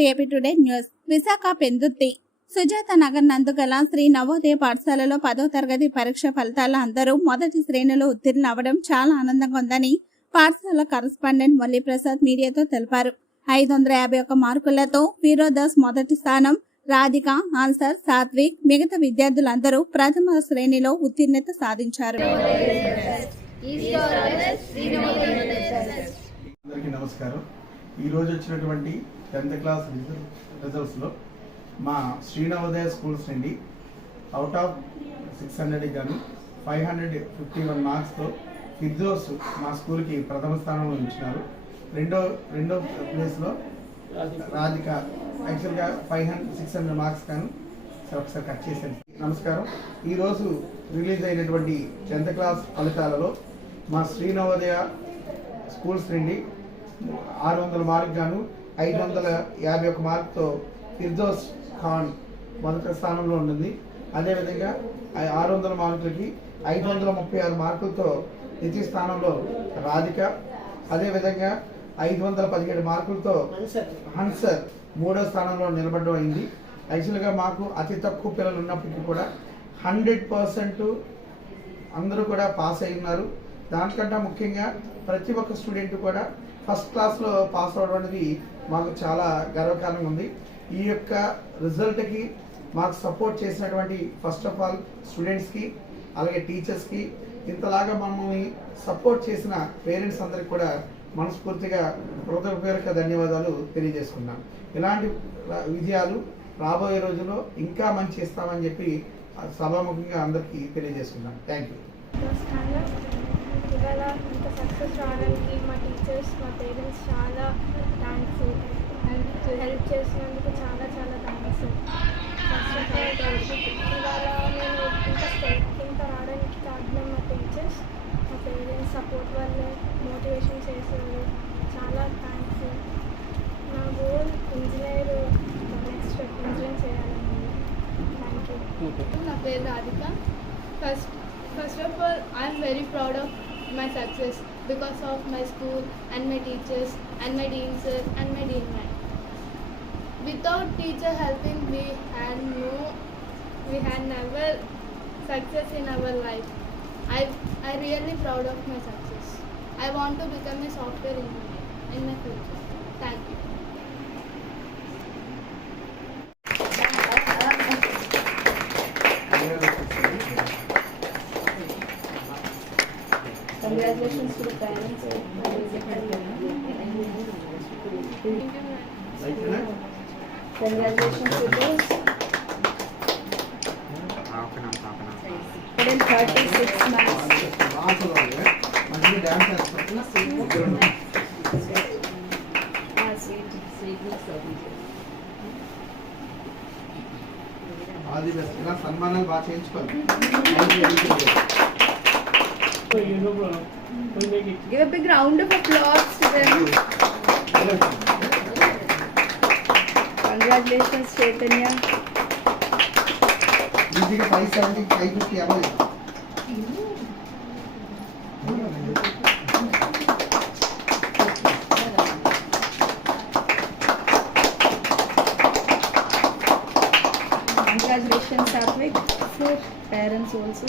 AP today news. Visakha Pendurthi Sujatha Nagar నందు గల శ్రీ నవోదయ పాఠశాలలో పదో తరగతి పరీక్ష ఫలితాల అందరూ మొదటి శ్రేణిలో ఉత్తీర్ణ అవ్వడం చాలా ఆనందంగా ఉందని పాఠశాల కరస్పాండెంట్ మురళీప్రసాద్ మీడియాతో తెలిపారు. ఐదు వందల యాభై ఒక్క మార్కులతో ఫిరోదాస్ మొదటి స్థానం రాధిక ఆన్సర్ సాత్విక్ మిగతా విద్యార్థులందరూ ప్రథమ శ్రేణిలో ఉత్తీర్ణత సాధించారు. అందరికీ నమస్కారం. ఈ రోజు వచ్చినటువంటి టెన్త్ క్లాస్ రిజల్ట్స్లో మా శ్రీనవోదయ స్కూల్స్ నుండి అవుట్ ఆఫ్ సిక్స్ హండ్రెడ్కి గాను ఫైవ్ హండ్రెడ్ ఫిఫ్టీ వన్ మార్క్స్తో ఫిర్దోస్ మా స్కూల్కి ప్రథమ స్థానంలో ఉంచినారు రెండో రెండో ప్లేస్లో రాధిక యాక్చువల్గా five hundred six hundred marks కానీ సార్ ఒకసారి కట్ చేసాను నమస్కారం. ఈరోజు రిలీజ్ అయినటువంటి టెన్త్ క్లాస్ ఫలితాలలో మా శ్రీనవోదయ స్కూల్స్ నుండి ఆరు వందల మార్క్ గాను ఐదు వందల యాభై ఒక మార్క్తో ఫిర్దోస్ ఖాన్ మొదటి స్థానంలో ఉంటుంది అదేవిధంగా ఆరు వందల మార్కులకి ఐదు వందల ముప్పై ఆరు మార్కులతో ద్వితీయ స్థానంలో రాధిక. అదేవిధంగా ఐదు వందల పదిహేడు మార్కులతో హన్సర్ మూడో స్థానంలో నిలబడడం అయింది. యాక్చువల్గా మాకు అతి తక్కువ పిల్లలు ఉన్నప్పటికీ కూడా హండ్రెడ్ పర్సెంట్ అందరూ కూడా పాస్ అయి ఉన్నారు. దానికంటే ముఖ్యంగా ప్రతి ఒక్క స్టూడెంట్ కూడా ఫస్ట్ క్లాస్లో పాస్ అవడం అనేది మాకు చాలా గర్వకారణంగా ఉంది. ఈ యొక్క రిజల్ట్కి మాకు సపోర్ట్ చేసినటువంటి ఫస్ట్ ఆఫ్ ఆల్ స్టూడెంట్స్కి అలాగే టీచర్స్కి ఇంతలాగా మమ్మల్ని సపోర్ట్ చేసిన పేరెంట్స్ అందరికి కూడా మనస్ఫూర్తిగా హృదయపూర్వక ధన్యవాదాలు తెలియజేసుకున్నాం ఇలాంటి విజయాలు రాబోయే రోజుల్లో ఇంకా మంచి ఇస్తామని చెప్పి సభాముఖంగా అందరికీ తెలియజేసుకున్నాం థ్యాంక్ యూ మా టీచర్స్ మా పేరెంట్స్ చాలా థ్యాంక్స్ హెల్ప్ హెల్ప్ చేసినందుకు చాలా చాలా థ్యాంక్స్ ఫస్ట్ ఆఫ్ ఇవాళ నేను ఇంకా స్టేట్ రావడానికి కారణం మా టీచర్స్ మా పేరెంట్స్ సపోర్ట్ వల్లే మోటివేషన్ చేసేవారు చాలా థ్యాంక్స్ నా గోల్ ఇంజనీర్ నెక్స్ట్ ఇంజనీర్ చేయాలని థ్యాంక్ యూ నా పేరు Radhika. First first of all I'm very proud of my success because of my school and my teachers and my dean sir and my dean man. Without teacher helping, we had no, we had never success in our life. I I really proud of my success. I want to become a software engineer in my future. Thank you. Congratulations to the parents. రైతునా? Congratulations to those. Hundred and thirty-six marks. బాగా చదవాలి no problem. We'll make it. Give a big round of applause to them. Congratulations, Chaitanya. दीदी का five seventy five fifty आवाज़ Congratulations, Satvik. Sir, parents also.